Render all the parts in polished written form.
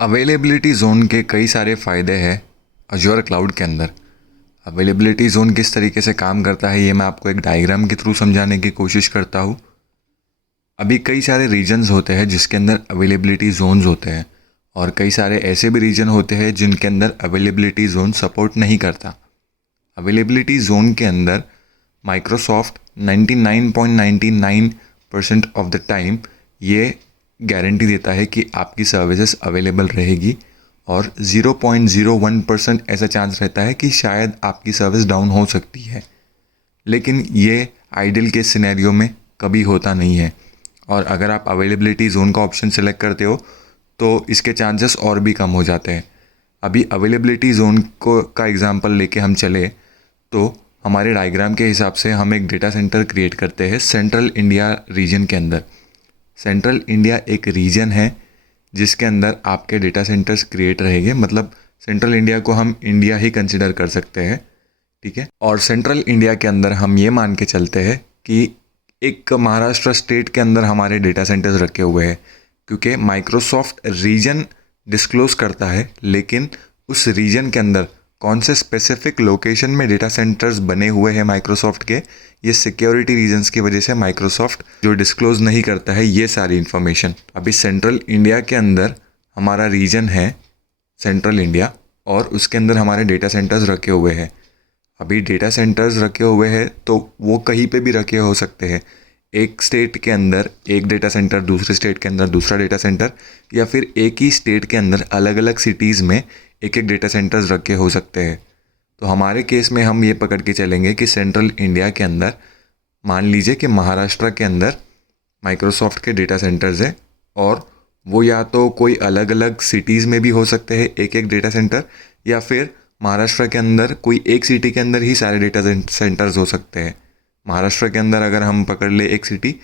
Availability zone के कई सारे फ़ायदे हैं अज़ूर क्लाउड के अंदर। अवेलेबिलिटी ज़ोन किस तरीके से काम करता है ये मैं आपको एक डायग्राम के थ्रू समझाने की कोशिश करता हूँ। अभी कई सारे रीजन्स होते हैं जिसके अंदर अवेलेबिलिटी ज़ोन्स होते हैं और कई सारे ऐसे भी रीजन होते हैं जिनके अंदर अवेलेबिलिटी ज़ोन सपोर्ट नहीं करता। अवेलेबिलिटी ज़ोन के अंदर माइक्रोसॉफ्ट 99.99% ऑफ द टाइम ये गारंटी देता है कि आपकी सर्विसेज अवेलेबल रहेगी और 0.01% ऐसा चांस रहता है कि शायद आपकी सर्विस डाउन हो सकती है। लेकिन ये आइडियल केस सिनेरियो में कभी होता नहीं है और अगर आप अवेलेबिलिटी ज़ोन का ऑप्शन सेलेक्ट करते हो तो इसके चांसेस और भी कम हो जाते हैं। अभी अवेलेबिलिटी ज़ोन को का एग्जांपल लेके हम चले तो हमारे डायग्राम के हिसाब से हम एक डेटा सेंटर क्रिएट करते हैं सेंट्रल इंडिया रीजन के अंदर। सेंट्रल इंडिया एक रीजन है जिसके अंदर आपके डेटा सेंटर्स क्रिएट रहेंगे, मतलब सेंट्रल इंडिया को हम इंडिया ही कंसिडर कर सकते हैं, ठीक है। और सेंट्रल इंडिया के अंदर हम ये मान के चलते हैं कि एक महाराष्ट्र स्टेट के अंदर हमारे डेटा सेंटर्स रखे हुए हैं, क्योंकि माइक्रोसॉफ्ट रीजन डिस्क्लोज करता है लेकिन उस रीजन के अंदर कौन से स्पेसिफिक लोकेशन में डेटा सेंटर्स बने हुए हैं माइक्रोसॉफ्ट के, ये सिक्योरिटी रीजंस की वजह से माइक्रोसॉफ्ट जो डिस्क्लोज नहीं करता है ये सारी इन्फॉर्मेशन। अभी सेंट्रल इंडिया के अंदर हमारा रीजन है सेंट्रल इंडिया और उसके अंदर हमारे डेटा सेंटर्स रखे हुए हैं। अभी डेटा सेंटर्स रखे हुए हैं तो वो कहीं पे भी रखे हो सकते हैं। एक स्टेट के अंदर एक डेटा सेंटर, दूसरे स्टेट के अंदर दूसरा डेटा सेंटर, या फिर एक ही स्टेट के अंदर अलग अलग सिटीज़ में एक एक डेटा सेंटर्स रखे हो सकते हैं। तो हमारे केस में हम ये पकड़ के चलेंगे कि सेंट्रल इंडिया के अंदर मान लीजिए कि महाराष्ट्र के अंदर माइक्रोसॉफ्ट के डेटा सेंटर्स हैं और वो या तो कोई अलग अलग सिटीज़ में भी हो सकते हैं एक एक डेटा सेंटर, या फिर महाराष्ट्र के अंदर कोई एक सिटी के अंदर ही सारे डेटा सेंटर्स हो सकते हैं। महाराष्ट्र के अंदर अगर हम पकड़ ले एक सिटी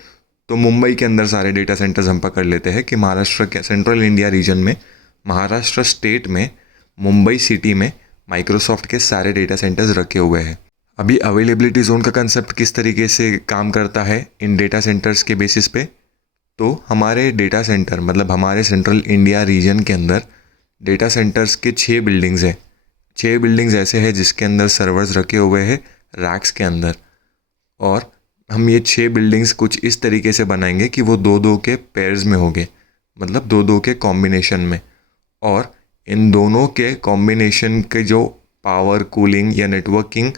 तो मुंबई के अंदर सारे डेटा सेंटर्स हम पकड़ लेते हैं कि महाराष्ट्र के सेंट्रल इंडिया रीजन में, महाराष्ट्र स्टेट में, मुंबई सिटी में माइक्रोसॉफ्ट के सारे डेटा सेंटर्स रखे हुए हैं। अभी अवेलेबिलिटी जोन का कंसेप्ट किस तरीके से काम करता है इन डेटा सेंटर्स के बेसिस पे, तो हमारे डेटा सेंटर मतलब हमारे सेंट्रल इंडिया रीजन के अंदर डेटा सेंटर्स के 6 बिल्डिंग्स हैं। 6 बिल्डिंग्स ऐसे हैं जिसके अंदर सर्वर्स रखे हुए हैं रैक्स के अंदर, और हम ये 6 बिल्डिंग्स कुछ इस तरीके से बनाएंगे कि वो दो दो के पेयर्स में होंगे, मतलब दो दो के कॉम्बिनेशन में, और इन दोनों के कॉम्बिनेशन के जो पावर, कूलिंग या नेटवर्किंग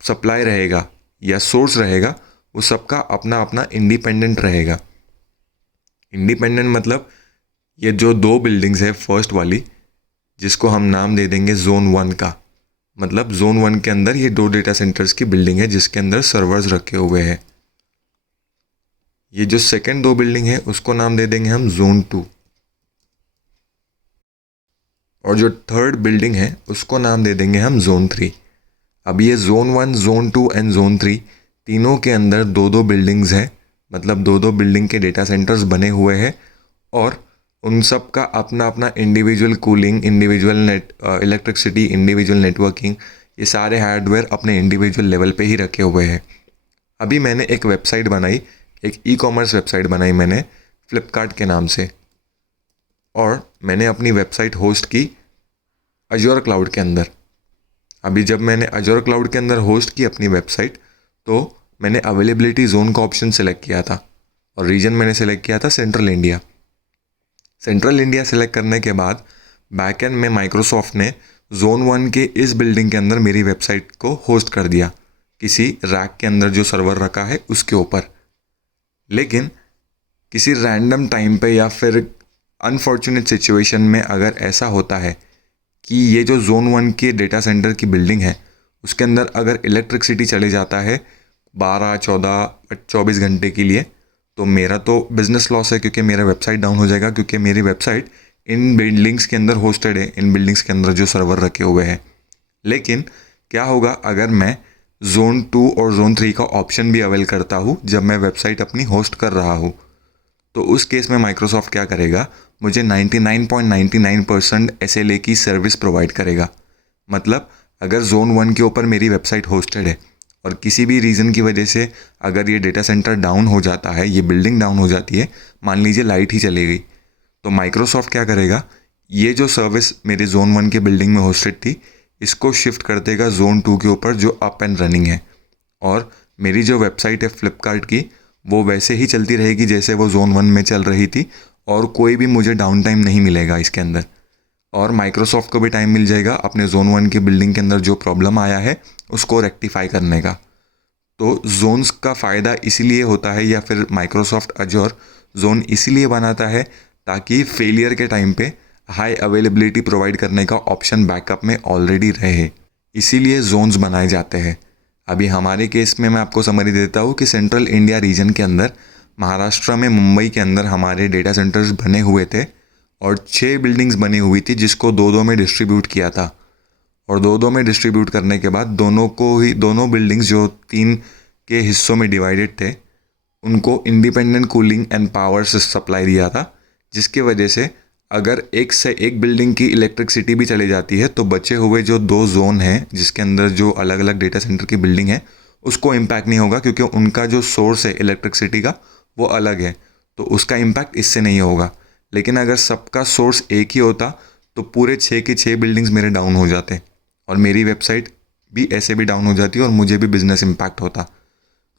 सप्लाई रहेगा या सोर्स रहेगा वो सबका अपना अपना इंडिपेंडेंट रहेगा। इंडिपेंडेंट मतलब ये जो 2 बिल्डिंग्स है, फर्स्ट वाली जिसको हम नाम दे देंगे जोन 1 का, मतलब जोन 1 के अंदर ये 2 डेटा सेंटर्स की बिल्डिंग है जिसके अंदर सर्वर्स रखे हुए हैं। ये जो सेकंड 2 बिल्डिंग है उसको नाम दे देंगे हम जोन 2, और जो थर्ड बिल्डिंग है उसको नाम दे देंगे हम जोन 3। अब ये जोन 1, जोन 2 एंड जोन 3 तीनों के अंदर 2-2 बिल्डिंग्स हैं, मतलब 2-2 बिल्डिंग के डेटा सेंटर्स बने हुए हैं, और उन सब का अपना अपना individual cooling, individual net electricity, individual networking, ये सारे हार्डवेयर अपने इंडिविजुअल लेवल पे ही रखे हुए हैं। अभी मैंने एक वेबसाइट बनाई, एक ई कॉमर्स वेबसाइट बनाई मैंने फ्लिपकार्ट के नाम से, और मैंने अपनी वेबसाइट होस्ट की अज़ूर क्लाउड के अंदर। अभी जब मैंने अज़ूर क्लाउड के अंदर होस्ट की अपनी वेबसाइट तो मैंने अवेलेबिलिटी जोन का ऑप्शन सेलेक्ट किया था और रीजन मैंने सेलेक्ट किया था central India. Central India select करने के बाद बैकएंड में माइक्रोसॉफ्ट ने जोन 1 के इस बिल्डिंग के अंदर मेरी वेबसाइट को होस्ट कर दिया, किसी रैक के अंदर जो सर्वर रखा है उसके ऊपर। लेकिन किसी रैंडम टाइम पे या फिर अनफॉर्चुनेट सिचुएशन में अगर ऐसा होता है कि ये जो जोन 1 के डेटा सेंटर की बिल्डिंग है उसके अंदर अगर इलेक्ट्रिसिटी चले जाता है 12, 14, 24 घंटे के लिए, तो मेरा तो बिज़नेस लॉस है क्योंकि मेरा वेबसाइट डाउन हो जाएगा, क्योंकि मेरी वेबसाइट इन बिल्डिंग्स के अंदर होस्टेड है, इन बिल्डिंग्स के अंदर जो सर्वर रखे हुए हैं। लेकिन क्या होगा अगर मैं जोन 2 और जोन 3 का ऑप्शन भी अवेल करता हूँ जब मैं वेबसाइट अपनी होस्ट कर रहा हूँ, तो उस केस में माइक्रोसॉफ्ट क्या करेगा, मुझे 99.99% SLA की सर्विस प्रोवाइड करेगा। मतलब अगर जोन 1 के ऊपर मेरी वेबसाइट होस्टेड है और किसी भी रीज़न की वजह से अगर ये डेटा सेंटर डाउन हो जाता है, ये बिल्डिंग डाउन हो जाती है, मान लीजिए लाइट ही चली गई, तो माइक्रोसॉफ्ट क्या करेगा, ये जो सर्विस मेरे जोन 1 के बिल्डिंग में होस्टेड थी, इसको शिफ्ट कर देगा जोन 2 के ऊपर जो अप एंड रनिंग है। और मेरी जो वेबसाइट है फ्लिपकार्ट की, वो वैसे ही चलती रहेगी जैसे वो जोन 1 में चल रही थी, और कोई भी मुझे डाउन टाइम नहीं मिलेगा इसके अंदर। और माइक्रोसॉफ्ट को भी टाइम मिल जाएगा अपने जोन 1 की बिल्डिंग के अंदर जो प्रॉब्लम आया है उसको रेक्टिफाई करने का। तो जोन्स का फ़ायदा इसीलिए होता है, या फिर माइक्रोसॉफ्ट अजोर जोन इसीलिए बनाता है ताकि फेलियर के टाइम पे हाई अवेलेबिलिटी प्रोवाइड करने का ऑप्शन बैकअप में ऑलरेडी रहे, इसीलिए जोन्स बनाए जाते हैं। अभी हमारे केस में मैं आपको समरी देता हूँ कि सेंट्रल इंडिया रीजन के अंदर महाराष्ट्र में मुंबई के अंदर हमारे डेटा सेंटर्स बने हुए थे, और 6 बिल्डिंग्स बनी हुई थी जिसको 2-2 में डिस्ट्रीब्यूट किया था। और 2-2 में डिस्ट्रीब्यूट करने के बाद दोनों बिल्डिंग्स जो 3 के हिस्सों में डिवाइडेड थे, उनको इंडिपेंडेंट कूलिंग एंड पावर से सप्लाई दिया था, जिसकी वजह से अगर एक से एक बिल्डिंग की इलेक्ट्रिसिटी भी चली जाती है तो बचे हुए जो 2 जोन हैं जिसके अंदर जो अलग अलग डेटा सेंटर की बिल्डिंग है उसको इम्पैक्ट नहीं होगा, क्योंकि उनका जो सोर्स है इलेक्ट्रिसिटी का वो अलग है, तो उसका इम्पैक्ट इससे नहीं होगा। लेकिन अगर सबका सोर्स एक ही होता तो पूरे 6 की 6 बिल्डिंग्स मेरे डाउन हो जाते, और मेरी वेबसाइट भी ऐसे भी डाउन हो जाती और मुझे भी बिजनेस इम्पैक्ट होता।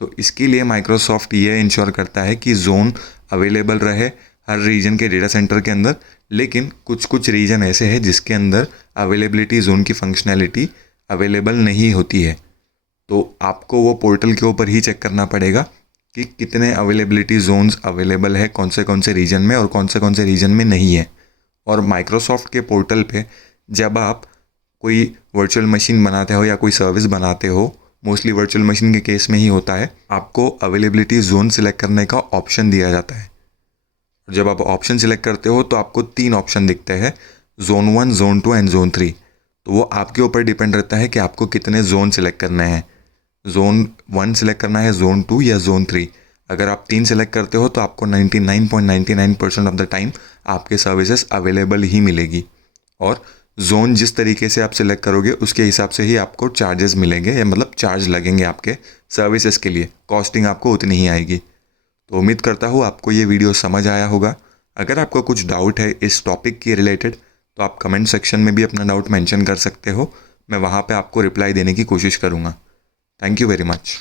तो इसके लिए माइक्रोसॉफ्ट ये इंश्योर करता है कि जोन अवेलेबल रहे हर रीजन के डेटा सेंटर के अंदर, लेकिन कुछ कुछ रीजन ऐसे हैं जिसके अंदर अवेलेबिलिटी जोन की फंक्शनैलिटी अवेलेबल नहीं होती है। तो आपको वो पोर्टल के ऊपर ही चेक करना पड़ेगा कि कितने अवेलेबिलिटी जोन्स अवेलेबल है कौन से रीजन में और कौन से रीजन में नहीं है। और माइक्रोसॉफ्ट के पोर्टल पे जब आप कोई वर्चुअल मशीन बनाते हो या कोई सर्विस बनाते हो, मोस्टली वर्चुअल मशीन के केस में ही होता है, आपको अवेलेबिलिटी जोन सिलेक्ट करने का ऑप्शन दिया जाता है। जब आप ऑप्शन सिलेक्ट करते हो तो आपको 3 ऑप्शन दिखते हैं, जोन 1, जोन 2 एंड जोन 3। तो वो आपके ऊपर डिपेंड रहता है कि आपको कितने जोन सिलेक्ट करने हैं, जोन 1 सिलेक्ट करना है, जोन 2 या जोन 3। अगर आप 3 सिलेक्ट करते हो तो आपको 99.99% ऑफ द टाइम आपके सर्विसेज अवेलेबल ही मिलेगी, और जोन जिस तरीके से आप सिलेक्ट करोगे उसके हिसाब से ही आपको चार्जेस मिलेंगे, या मतलब चार्ज लगेंगे आपके सर्विसेज के लिए, कॉस्टिंग आपको उतनी ही आएगी। तो उम्मीद करता हूँ आपको ये वीडियो समझ आया होगा। अगर आपको कुछ डाउट है इस टॉपिक के रिलेटेड तो आप कमेंट सेक्शन में भी अपना डाउट मेंशन कर सकते हो, मैं वहाँ पे आपको रिप्लाई देने की कोशिश करूँगा। Thank you very much.